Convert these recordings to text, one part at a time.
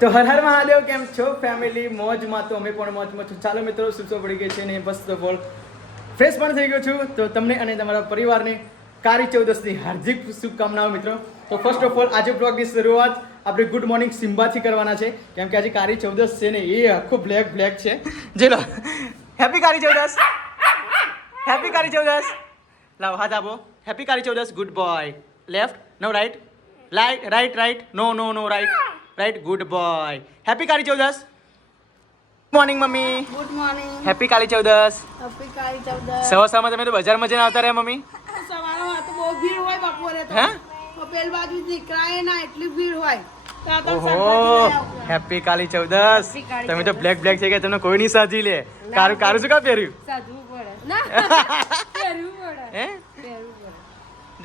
તો હર હર મહાદેવ, કેમ છો ફેમિલી? મોજમાં તો અમે પણ મોજમાં છું. ચાલો મિત્રો, સુસો પડી ગઈ છે ને ફર્સ્ટ ઓફ ઓલ ફ્રેશ પણ થઈ ગયો છું. તો તમને અને તમારા પરિવારને કાળી ચૌદસની હાર્દિક શુભકામનાઓ મિત્રો. તો ફર્સ્ટ ઓફ ઓલ આજે બ્લોગની શરૂઆત આપણે ગુડ મોર્નિંગ સિમ્બાથી કરવાના છે, કેમ કે આજે કાળી ચૌદસ છે ને એ આખું બ્લેક છે. ચલો હેપી કાળી ચૌદસ, હેપી કાળી ચૌદસ. લાવ હાથ આપો. Happy Kali Chaudas. Good boy. Left, no right, right, no right, right. Good boy. Happy Kali Chaudas. Morning mummy. Good morning. Happy Kali Chaudas. Happy Kali ચૌદસ. સવારમાં તમે તો બજારમાં જઈને આવતા રહ્યા મમ્મી. સવારમાં તો બહુ ભીડ હોય બપોરે તો. હે? પેલ બાજુ નીકળાય ના એટલી ભીડ હોય. ઓહો, હેપી કાળી ચૌદસ. તમે તો બ્લેક થઈ ગયા, તમને કોઈ નહીં સાજી લે. કારું શું કા પહેર્યું? સાધવું પડે ના. પહેરવું પડે. હે? પહેરવું પડે.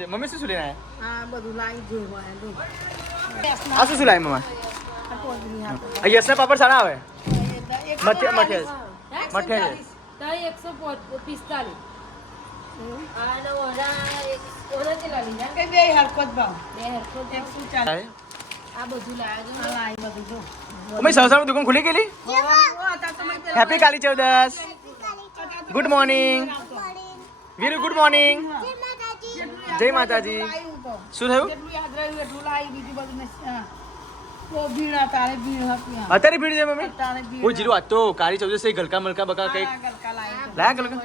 જે મમ્મી શું લઈને આયા? હા બધું લાવી જોવાનું. આ શું લાવી મમ્મા? આ પોદરી આપો. આ યસના પાપડ સારા આવે. મઠે તો 145. આનો ઓલા કેટલા લીધા? કે બે હરખો જ ભાવ. બે હરખો 140. આ બધું લાવ્યા જો. આ બધું જો. મમ્મી સવારમાં દુકાન ખુલી ગયેલી? Happy Kali Chaudas. Good morning Veeru. Good morning. જય માતાજી. શું થયું? જેટલું યાદ રહ્યું એટલું લાવી, બીજું બધું નથી. બહુ ભીડ તારે ભીડ હતી. અત્યારે ભીડ છે મમ્મી. તારે ભીડ. ઓ જીરું, આજ તો કાળી ચૌદસ છે. ગલકા મલકા બકા કઈ ગલકા લાવી. લાયા ગલકા?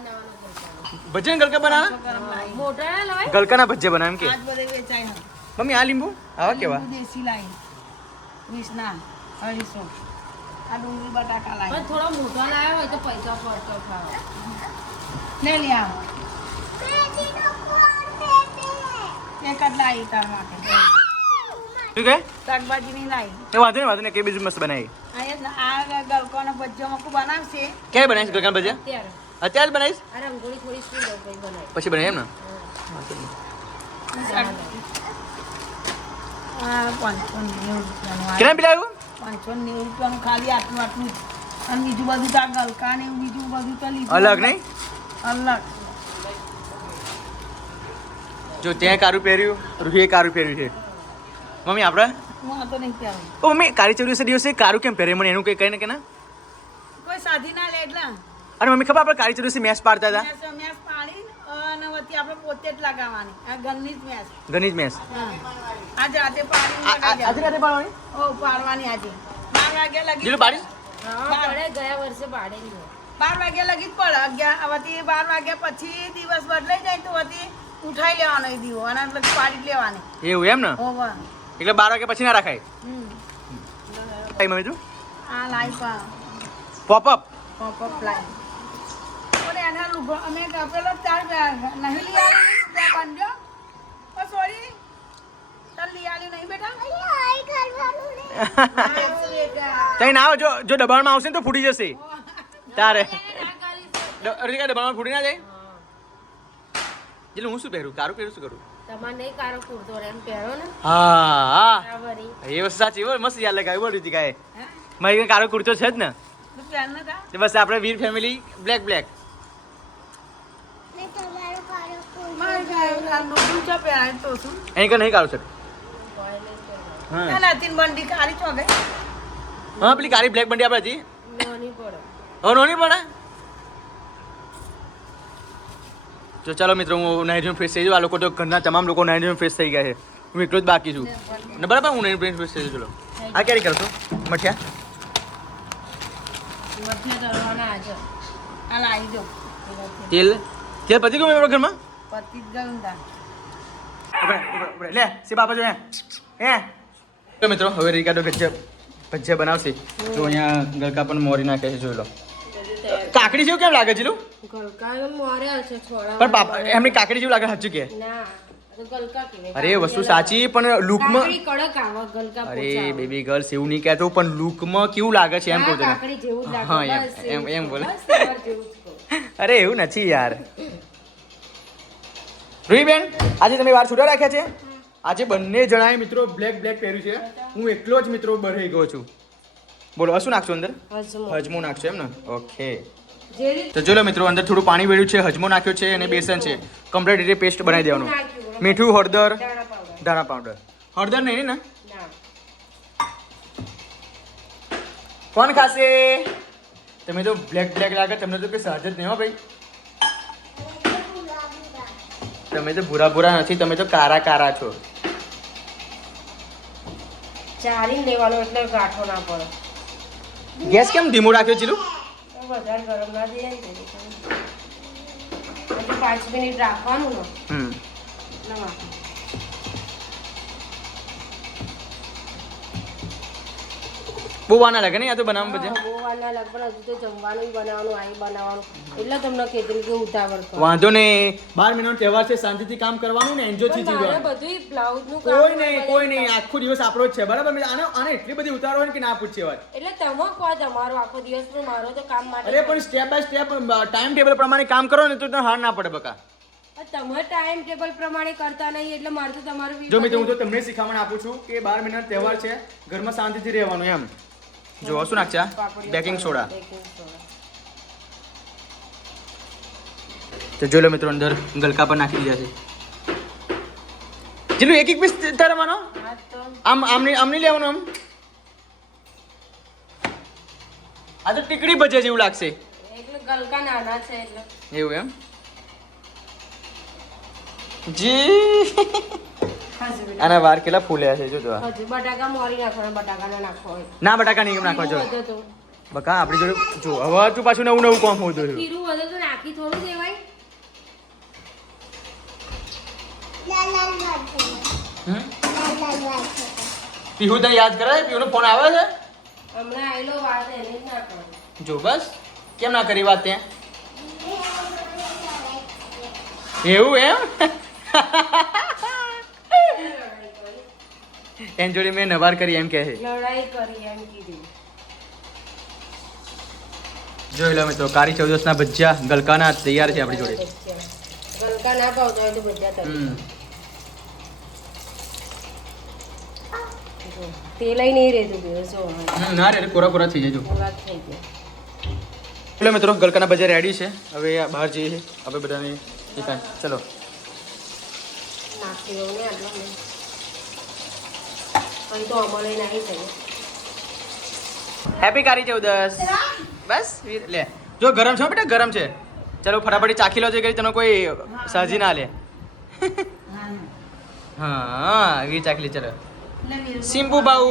ભજીયા ગલકા બનાવે? ગરમ લાવી. મોટા ના લાવાય? ગલકાના ભજીયા બનાવે એમ કે? આજ બધે વેચાય હે. મમ્મી આ લીંબુ આવા કેવા? લીંબુ દેશી લાવી. 20 ના 250. આ ડુંગળી બટાકા લાવી. પણ થોડો મોટો લાવ્યો હોય તો પૈસા પડતો ખાવ. લે લે આવ. એક જ લાવી તાર માટે. શું કે? શાકભાજી ની લાવી. એ વાંધો નહીં કે બીજું મસ્ત બનાવી. આ ગલકોનો ભજીયો મકુ બનાવશે. ક્યારે બનાવીશ ગલકાના ભજીયા? અત્યારે અત્યારે જ બનાવીશ? આ રંગોળી થોડી શું દઉં કઈ બનાવી. પછી બનાવી એમ ને? આ 590 રૂપિયાનું. કેટલા બિલ આવ્યું? 590 રૂપિયાનું ખાલી આટલું જ. અને બીજું બધું તો આ ગલકા ને એવું બીજું બધું તો લીધું. અલગ નહીં? અલગ. જો ત્યાં કારું પહેર્યું, રૂહીએ કારું પહેર્યું છે. મમ્મી આપણે હું આ તો નહીં પહેરું. ઓ મમ્મી કાળી ચૌદસ દિવસે કારું કેમ પહેરે? મને એનું કઈ કહે ને કે ના. કોઈ સાધી ના લે એટલે અને મમ્મી ખબર આપણે કાળી ચૌદસે મેચ પાડતા હતા. મેસ પાડી અને વચ્ચે આપણે પોતે જ લગાવવાની. આ ઘરની જ મેસ. ઘણી જ મેચ. આજે રાતે પાડી આજે રાતે પાડવાની? ઓ પાડવાની આજે 12 વાગ્યા લગી. જીલું પાડીશ? હા પડે, ગયા વર્ષે પાડેલી હોય. 12 વાગ્યા લગી જ પડે. 11 વતી 12 વાગ્યા પછી દિવસ બદલાઈ જાય તો વતી ઉઠાઈ લેવાનો એ દીવો અને એટલે પાડી જ લેવાની. એવું એમ ને? ઓવર. એટલે 12 વાગ્યા પછી ના રાખાય. કઈ મમ્મી તું? આ લાઈ પા પોપઅપ. પોપ લાઈ. ઓરે આના લુગો અમે પેલો ચાર નહીં લઈ આવી ત્યાં બંધ્યો. ઓ સોરી. તલ લઈ આવી નહીં બેટા? તઈ ના આવે. જો દબાણમાં આવશે ને તો ફૂટી જશે તારે. દબાણમાં ફૂટી ના જાય. એટલે હું શું પહેરું? કારું પહેરું શું કરું? તમારે નહીં કારો કુર્તો એમ પહેરો ને હા બરાબરી. એ વસ્તુ સાચી હોય. મસ્ત યાદ લગાવી બોલી હતી કાંઈ. મારી કારો કુર્તો છે જ ને. તું પહેર ને તા? તો બસ આપણે વીર ફેમિલી બ્લેક. મારે આ લુગડું ચા પહેરાય તો શું? એની કઈ નહીં કાઢું સર. હા ના લાતીન બંડી કાળી ચો ગઈ. હા પેલી કાળી બ્લેક બંડી આપણે હતી. નોની પડે. હવે નો નહીં પડે. તો ચાલો મિત્રો, હું નાઇટ ફ્રેશ થઈ જાઉં. આ લોકો તો ઘરના તમામ લોકો નાઇટ ફ્રેશ થઈ ગયા છે. હું એકલો જ બાકી છું ને. બરાબર, હું નાઇટ ફ્રેશ થઈ જાઉં. ચલો આ ક્યારે કરશો મઠિયા? મઠિયા તળવાના આજે. આ લાવી દો. તેલ પતી ગયું આપણા ઘરમાં? પતિ જ ગયું તા. ઉભરે. લે સી બાપા જો હે. તો મિત્રો હવે રીકાડો ભજીયા બનાવશે. તો અહીંયા ગલકા પણ મોરી નાખે છે, જોઈ લો. કાકડી જેવું કેમ લાગે જીલું? ગલકા મોર્યા છે છોડા. પણ બાપા એમની કાકડી જેવું લાગે સાચું કે? ના તો ગલકા કેવાય. અરે વસ્તુ સાચી, પણ લુકમાં કાકડી કડક આવે, ગલકા પોચા અરે આવે. બેબી ગર્લ્સ એવું નહીં કહેતો, પણ લુકમાં કેવું લાગે છે એમ કહું તને. કાકડી જેવું જ લાગે. હા, બસ એમ એવું જ બોલે. બસ તમારે જેવું જ કહું. અરે એવું નથી યાર. રૂહીબેન આજે તમે વાર છૂટા રાખ્યા છે? આજે બંને જણાએ મિત્રો બ્લેક પહેર્યું છે. હું એકલો જ મિત્રો ભરાઈ ગયો છું. બોલો શું નાખશો અંદર? હજમો નાખશો એમ ને? ઓકે. તો ચલો મિત્રો, અંદર થોડું પાણી વેડ્યું છે, હજમો નાખ્યો છે અને બેસન છે. કમ્પ્લીટ રીતે પેસ્ટ બનાવી દેવાનું. મીઠું, હળદર, ધાણા પાવડર. હળદર નહીં ને? ના કોણ ખાશે? તમે તો બ્લેક લાગે, તમને તો કઈ સહજ જ નહીં હો ભાઈ. તમે તો ભૂરા નથી, તમે તો કારા છો. ચારી લેવાનો એટલે ગાંઠો ના પડે. ગેસ કેમ ધીમો રાખ્યો ચીલું? વધારે ગરમ ના દે ને 5 મિનિટ રાખવાનું ને એટલે વાંધો. બહુ વાર ના લાગે ને આ તો બનાવવા બધે. બહુ વાર ના લાગે, પણ હજુ તો જમવાનું બનાવવાનું એટલે તમને કીધું કે ઉતાવળ કરો. વાંધો નહીં, 12 મહિનાનો તહેવાર છે, શાંતિથી કામ કરવાનું ને એન્જોય થી મારે જીવવાનું. બધું બ્લાઉઝ નું કોઈ નહીં આખો દિવસ આપણો જ છે બરાબર. આને એટલી બધી ઉતારો હોય કે ના પૂછે વાત. એટલે તમે કહો તમારો આખો દિવસ, પણ મારો તો કામ માટે. અરે પણ step by step time table પ્રમાણે કામ કરો ને તો હાર ના પડે બકા. તમે ટાઈમ ટેબલ પ્રમાણે કરતા નહીં એટલે મારે તો તમારું જો મિત્રો હું તો તમને શીખામણ આપું છું કે 12 મહિનાનો તહેવાર છે, ઘરમાં શાંતિથી રહેવાનું એમ. જો શું નાખશે? Baking soda. તો જોઈ લો મિત્રો, અંદર ગલકા પર નાખી દીધા છે. જેટલું એક પીસ તરવાનો આમ નહીં લેવાનું આમ. આ તો ટીકડી ભજે જેવું લાગશે. એટલે ગલકા નાના છે એટલે એવું એમ જી. આના વાર કેટલા ફૂલ્યા છે જો. હજુ બટાકા મોરી નાખવાના, બટાકા ના નાખવા હોય. ના બટાકા નહીં નાખવા જો બકા આપણી જોડે. જો હવે તું પાછું નવું કામ હોતું રહ્યું. ખીરું વધે તો નાખી થોડું દેવાય. પીહુ તને યાદ કરાય? પીહુનો ફોન આવે છે હમણાં આયેલો વાત એને જ ના કરો. જો બસ કેમ ના કરી વાત ત્યાં? એવું એમ? એન જોડે મેં નવાર કરી એમ કહે છે. લડાઈ કરી એમ કીધું. જોઈ લો મિત્રો, કાળી ચૌદસના ભજીયા ગલકાના તૈયાર છે આપણી જોડે. ગલકા ના ભાવતો હોય તો ભજીયા તળો. તેલ નહીં રહેતું દિવસ જો ના રે કોરા થઈ જાય. પૂરા થઈ ગયા. એટલે મિત્રો ગલકાના ભજીયા રેડી છે. હવે આ બહાર જઈએ છીએ આપણે બધાને ચલો. નાખી દઉં ને આટલા નહીં. અહીં તો અમારે નાખી જાય. હેપી કાળી ચૌદસ. બસ લે જો ગરમ છે હો બેટા, ગરમ છે. ચલો ફટાફટ ચાખી લો, છે તને કોઈ સહજી ના લે. હા એ ચાખી લે. ચલો સિમ્બુ બાઉ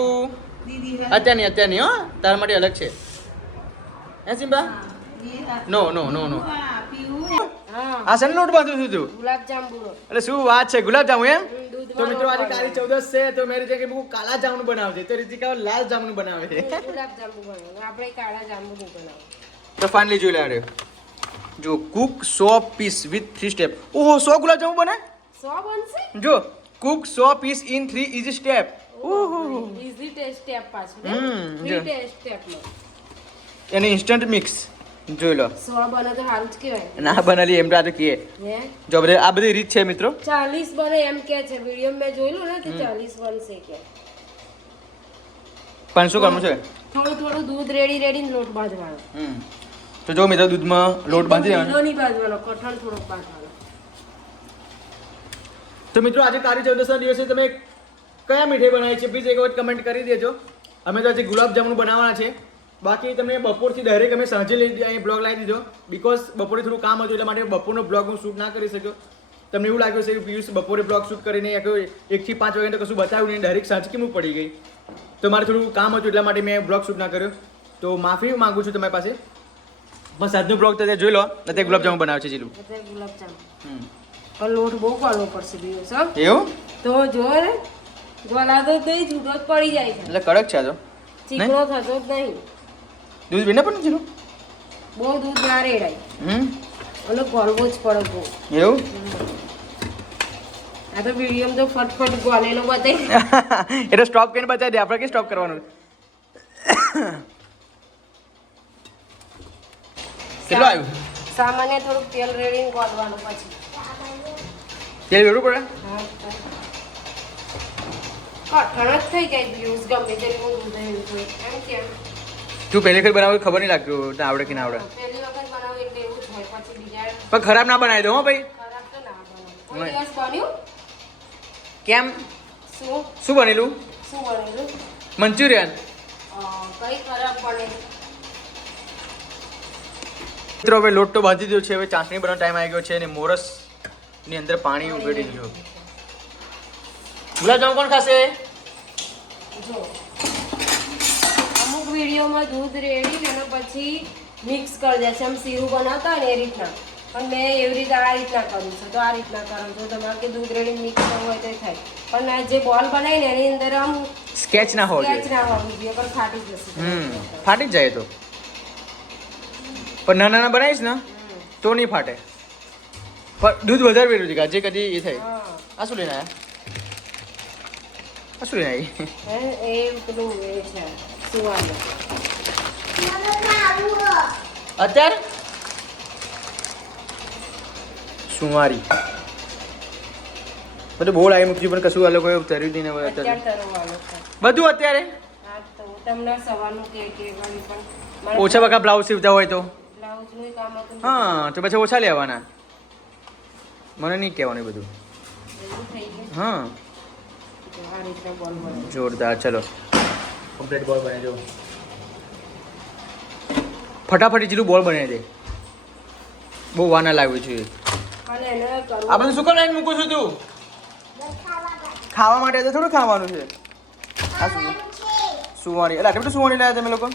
અત્યારની હો, તારા માટે અલગ છે. હે સિમ્બા? નો હા આ સન લોટ બાંધું છું તું. ગુલાબજાંબુ એટલે શું વાત છે, ગુલાબજામુ એમ? દૂધમાં તો મિત્રો આજે લોટ કાળી ચૌદસ છે તો મેરી જગ્યાએ બહુ કાલા જામુન બનાવે છે, તો રીતિકા લાલ જામુન બનાવે છે. ગુલાબજાંબુ બનાવો, આપણે કાળા જાંબુ નહીં બનાવો. તો ફાઇનલી જોઈ લે જો કુક 100 પીસ વિથ 3 સ્ટેપ. ઓહો 100 ગુલાબજામુ બને 100 બનશે. જો Cook 100 piece in 3 easy step. ઓહો ઈઝી ટેસ્ટ સ્ટેપ પાછું જો. ટેસ્ટ સ્ટેપમાં એની ઇન્સ્ટન્ટ મિક્સ જોઈ લો. 100 બને તો સારું જ કહેવાય. ના બનાલી એમ તો આ તો કીએ હે જો બધે આ બધી રીત છે મિત્રો. 40 બને એમ કે છે વિડીયો મેં જોયેલું ને કે 40 બનશે કે. 500 ગ્રામ છે. થોડું દૂધ રેડી ને લોટ બાંધવાનો. તો જો મિત્રો દૂધમાં લોટ બાંધી દેવાનો. લીલો નહીં બાંધવાનો, કઠણ થોડોક બાંધવાનો. તો મિત્રો આજે કાળી ચૌદસના દિવસે તમે કયા મીઠાઈ બનાવી છે પ્લીઝ એક વખત કમેન્ટ કરી દેજો. અમે તો આજે ગુલાબજામુન બનાવવાના છે. બાકી તમે બપોરથી ડાયરેક્ટ અમે સાંજે અહીં બ્લોગ લાવી દીધો બીકોઝ બપોરે થોડું કામ હતું એટલા માટે બપોરનો બ્લોગ હું શૂટ ના કરી શક્યો. તમને એવું લાગ્યું છે કે પિયુષ બપોરે બ્લોગ શૂટ કરીને 1 થી 5 વાગે તો કશું બતાવ્યું નહીં, ડાયરેક્ટ સાંજે કેમ પડી ગઈ. તો મારે થોડું કામ હતું એટલા માટે મેં બ્લોગ શૂટ ના કર્યો. તો માફી માંગુ છું તમારી પાસે. બસ આજનો બ્લોગ તો જોઈ લો. અત્યારે ગુલાબજામુન બનાવે છે જીલું. અત્યારે ગુલાબજાંબુ પણ લોટ બહુ કાઢવો પડશે દિવસ. હા એવું તો જો ને ગોલાતો નહીં, છૂટો જ પડી જાય છે. એટલે કડક છે આ તો. ચીકણો થતો જ નહીં. દૂધ પીને પણ જીલું બહુ દૂધ ના રેડાય અને ગોળવો જ પડે બહુ. એવું આ તો વિડીયો તો ફટફટ ગોલેલો બતાવી. એટલે સ્ટોપ કરીને બતાવી દે, આપણે કે સ્ટોપ કરવાનું. કેટલું આવ્યું? સામાન્ય થોડુંક તેલ રેડીને ગોળવાનું પછી તેલ વેડવું પડે. કઠણ જ થઈ જાય વ્યુઝ ગમે તેટલું દૂધ એવું હોય એમ કેમ. તું પહેલી વખત બનાવું ખબર નહીં લાગતું તને આવડે કે ના આવડે. પહેલી વખત બનાવું એટલે એવું જ હોય, પછી બીજા પણ ખરાબ ના બનાવી દો હો ભાઈ. ખરાબ તો ના બનાવું. કોઈ દિવસ બન્યું? કેમ? શું શું બનેલું? શું બનેલું? મંચુરિયન. કઈ ફરક પડે મિત્રો હવે લોટ તો બાંધી દીધો છે, હવે ચાસણી બનાવવાનો ટાઈમ આવી ગયો છે અને મોરસ ની અંદર પાણી ઉગડી ગયું. ગુલાબજામુન કોણ ખાશે? જો અમુક વિડીયોમાં દૂધ રેડી અને પછી મિક્સ કરી દે છે, આમ સીરું બનાવતા હોય ને એ રીતના, પણ મેં એવી રીતે આ રીતના કરું છું, તો આ રીતના કરું છું. તમારે કે દૂધ રેડી મિક્સ કરવું હોય તો થાય, પણ આ જે બોલ બનાવીને એની અંદર આમ સ્કેચ ના હોવો સ્કેચ જોઈએ. ના હોવું જોઈએ, પણ ફાટી જશે. ફાટી જ જાય તો, પણ નાના બનાવીશ ને તો નહીં ફાટે, પણ દૂધ વધારે વેરું છે જે કદી એ થાય. હા આ શું લઈને આવ્યા? આ શું લઈને આવી? હે એ પેલું એ છે સુવાનું. અત્યારે સુમારી બધું બોલ આવી મૂકજી, પણ કશું આ લોકોએ તર્યું નહીં ને હવે અત્યારે અત્યારે તરવાનું છે. બધું અત્યારે હા તો તમને સવારનું કે વળી પણ મારે ઓછા બકા બ્લાઉઝ સીવતા હોય તો બ્લાઉઝનું કામ હતું. હા તો પછી ઓછા લેવાના, મને નહીં કહેવાનું એ બધું. એવું થઈ ગયું. હા તો આ રીતના બોલ બને. જોરદાર. ચલો કમ્પ્લીટ બોલ બને જો, ફટાફટ જેટલું બોલ બનાવી દે, બહુ વાર ના લાગવી જોઈએ. અને એને કરવું આ બધું શું કરવા મૂકું છું તું? ખાવા માટે તો થોડું ખાવાનું છે. આ શું સુવાણી? એટલે આટલું બધું સુવાણી લાવ્યા તમે લોકો?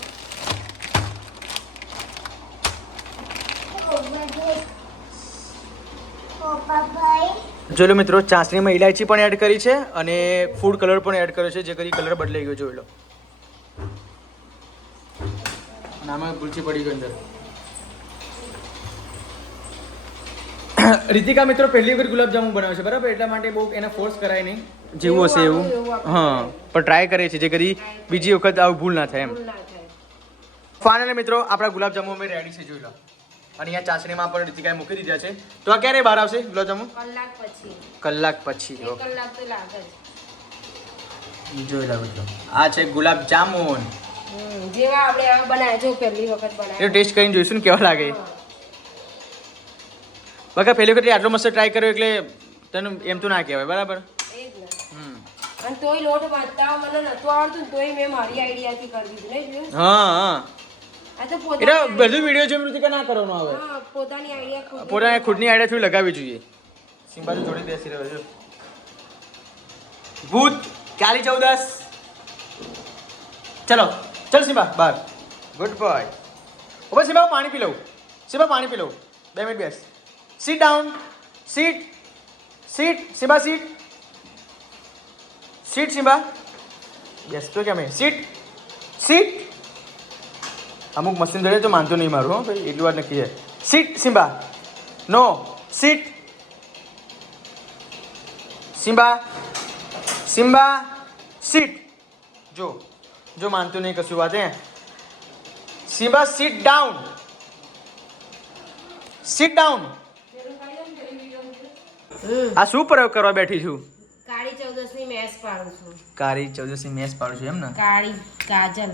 જોઈ લો મિત્રો, ચાસણીમાં ઇલાયચી પણ એડ કરી છે અને ફૂડ કલર પણ એડ કર્યો છે, જે કરી કલર બદલાઈ ગયો. જોઈ લો, નામાં ભૂલથી પડી ગયો અંદર. રીતિકા મિત્રો પહેલી વખત ગુલાબજામુન બનાવે છે, બરાબર, એટલા માટે બહુ એને ફોર્સ કરાય નહીં, જેવું હશે એવું. હા, પણ ટ્રાય કરીએ છીએ, જે કરી બીજી વખત આવું ભૂલ ના થાય એમ. ભૂલ ના થાય. ફાઇનલી મિત્રો આપણા ગુલાબજામુન અમે રેડી છે. જોઈ લો, અને અહીંયા ચાસણીમાં પણ રીતિકાએ મૂકી દીધા છે. તો આ ક્યારે બહાર આવશે ગુલાબજામુન? કલાક પછી. કલાક પછી. 1 કલાક તો લાગે જ. જોઈ લો મિત્રો, આ છે ગુલાબજામુન. જેવા આપણે હવે બનાવ્યા, જો પહેલી વખત એ બનાવ્યા. ટેસ્ટ કરીને જોઈશું ને કેવા લાગે. હા. બકા પહેલી વખત આટલો મસ્ત ટ્રાય કર્યો એટલે તને એમ તો ના કહેવાય, બરાબર. એ જ ને. હમ. અને તોય લોટ બાંધતા મને નતું આવડતું, તોય મેં મારી આઈડિયાથી કરી દીધું નહીં જોયું? હા હા, આ તો એટલે પોતાની બધું વિડીયો જોઈને રીતિકા ના કરવાનો આવે. હા, પોતાની આઈડિયા પોતાને ખુદની આઈડિયા થોડી લગાવવી જોઈએ. સિમ્બા તો જોડે બેસી રહ્યો છે. ભૂત કાલી 14. ચલો ચલ સિમ્બા બહાર. Good boy. ઓબે સિમ્બા પાણી પી લઉં. સિમ્બા પાણી પી લઉં. 2 મિનિટ બેસ. Sit down. Sit sit Simba sit. Sit Simba. બેસ તો કેમ સીટ સીટ. અમુક મશીન જોડે તો માનતો નહીં મારું, હો ભાઈ, એટલી વાર નક્કી છે. Sit Simba. No sit. Simba Simba sit. જો જો માનતો નહીં કશું વાત હે. Simba sit down. Sit down. આ શું પ્રયોગ કરવા બેઠી છું? કાળી 14 ની મેસ પાડું છું. કાળી 14 ની મેચ પાડું છું એમ ને? કાળી કાજલ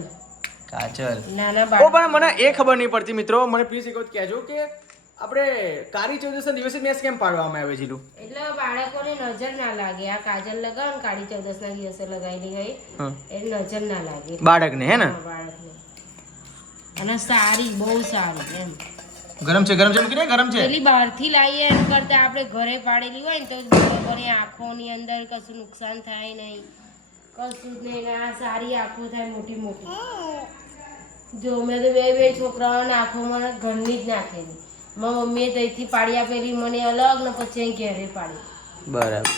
કાજલ. નાના ઓ બાળક. પણ મને એ ખબર નહીં પડતી મિત્રો, મને પ્લીઝ એક વખત કહેજો કે આપણે કાળી 14 ના દિવસે મેચ કેમ પાડવામાં આવે છે? એટલે બાળકોને નજર ના લાગે. આ કાજલ લગાવો ને કાળી 14 ના દિવસે લગાવેલી હોય હા, એટલે નજર ના લાગે. બાળકને હે ને? હા, બાળકને. અને સારી, બહુ સારી એમ. ગરમ છે મૂકી દે, ગરમ છે. પેલી બહારથી લાવીએ એમ કરતા આપણે ઘરે પાડેલી હોય ને તો બાળકોની આંખોની અંદર કશું નુકસાન થાય નહીં, કશું જ નહીં. આ સારી આંખો થાય મોટી મોટી. જો મેં તો બે છોકરાઓને આંખોમાં ઘરની જ નાખેલી. મારી મમ્મીએ ત્યાંથી પાડી આપેલી મને અલગ ને પછી અહીં ઘેરે પાડી. બરાબર.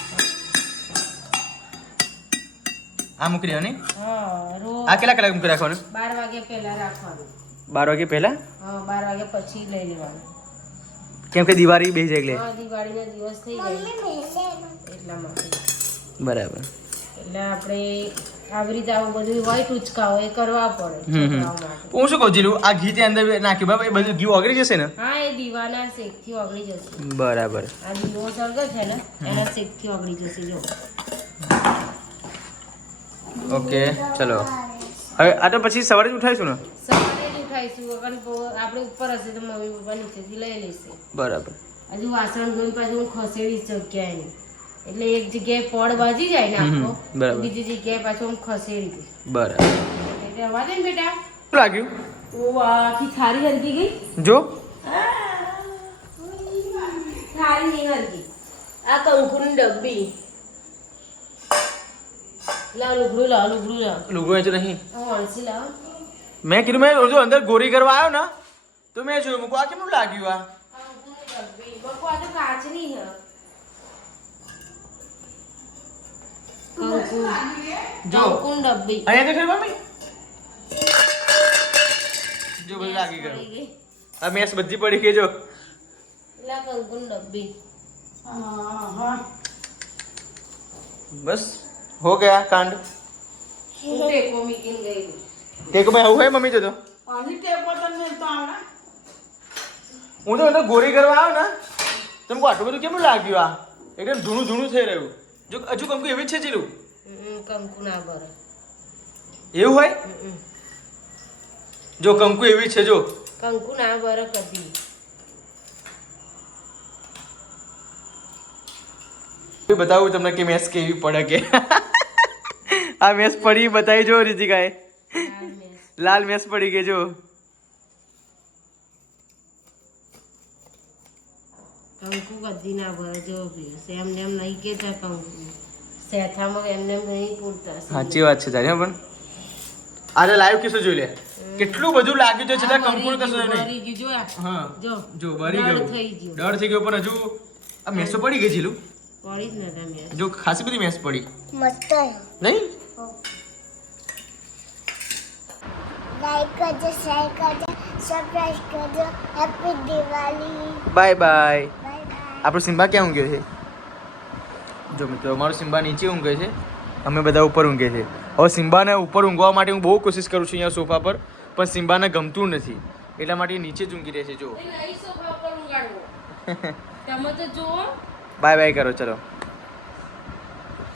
આ મૂકી દેવાની. હા, રોજ આ કેટલા કલાક મૂકી રાખવાનું? 12 વાગે પહેલા રાખવાનું. 12 વાગે પહેલા? હા, 12 વાગે પછી લઈ લેવાનું. કેમ કે દિવાળી બેસી જાય એટલે. હા, દિવાળીનો દિવસ થઈ ગયો એટલા માટે. બરાબર. એટલે આપણે આવી રીતે આવું બધું હોય ટૂચકાઓ એ કરવા પડે છોકરાઓ માટે. હું શું કહું જીલું, આ ઘી તે અંદર નાખ્યું બરાબર, એ બધું ઘી ઓગળી જશે ને? હા, એ દીવાના શેકથી ઓગળી જશે. બરાબર. આ દીવો સળગે છે ને એના શેકથી ઓગળી જશે. જો ઓકે ચલો, હવે આ તો પછી સવારે જ ઉઠાઈશું ને? સવારે જ ઉઠાઈશું. આપણે ઉપર હશે તો મમ્મી પપ્પા નીચેથી લઈ લેશે. બરાબર. હજુ વાસણ ધોઈને પાછું હું ખસેડીશ જગ્યાએ નહીં. એટલે એક જગ્યાએ પડ બાજી જાય ને આખો, બરાબર. બીજી જગ્યાએ પાછું હું ખસેડી દઈશ. બરાબર. એટલે રહેવા દે ને બેટા. શું લાગ્યું? ઓ આખી થાળી હરગી ગઈ. જો થાળી નહીં હરગી. આ કંકુની ડબ્બી. લાવ લુગડું લાવ. લુગડું એ તો નહીં. વણસી લાવ. મેં કીધું મેં જો અંદર ગોરી કરવા આવ્યો ને તો મેં જોયું મૂકું આ કેમનું લાગ્યું આ કંકુની ડબ્બી. બકુ આ તો કાચની છે. જો કંકુની ડબ્બી. અહીંયા તો ખરી મમ્મી જો બધું લાગી ગયું પડી ગઈ. આ મેસ બધી પડી ગઈ જો લા કંકુની ડબ્બી. બસ હો ગયા કાંડ હું ટેકો મૂકીને ગઈ. ટેકો ભાઈ આવું હોય મમ્મી જો તો હું તો અંદર ગોરી કરવા આવ્યો ને તમને આટલું બધું કેમનું લાગ્યું આ એકદમ ધૂણું થઈ રહ્યું જો હજુ કંકુ એવી જ છે જીલું કંકુ ના ભરે. એવું હોય જો કંકુ એવી છે જો કંકુ ના ભરે કદી. બતાવું તમને કે મેસ કેવી પડે કે આ મેસ પડી બતાવી જો રીતિકાએ લાલ મેસ પડી ગઈ જો કંકુ કદી ના ભરે જો એમને એમ નહીં કેતા કંકુ શેઠામાં એમને એમ નહીં પૂરતા. સાચી વાત છે તારી પણ આજે લાઈવ કિસ્સો જોઈ લે કેટલું બધું લાગ્યું છે છતાં કંકુ કશું નહીં ભરી ગયું જો આ. હા જો જો બરી ડર ગયું થઈ ગયું. ડર થઈ ગયો પણ હજુ આ મેસો પડી ગઈ જીલું પડી જ નતા મેં. જો ખાસી બધી મેસ પડી મસ્ત નહીં લાઈક કરજો શેર કરજો સબસ્ક્રાઇબ કરજો happy Diwali bye bye bye bye આપણો સિમ્બા ક્યાં ઊંઘે છે જો મિત્રો અમારો સિમ્બા નીચે ઊંઘે છે અમે બધા ઉપર ઊંઘે છે હવે સિમ્બાને ઉપર ઊંઘવા માટે હું બહુ કોશિશ કરું છું અહીંયા સોફા પર પણ સિમ્બાને ગમતું નથી એટલા માટે એ નીચે જ ઊંઘી રહે છે જો એ નહીં સોફા ઉપર ઊંઘાડવો. તમે તો જુઓ. બાય બાય કરો ચલો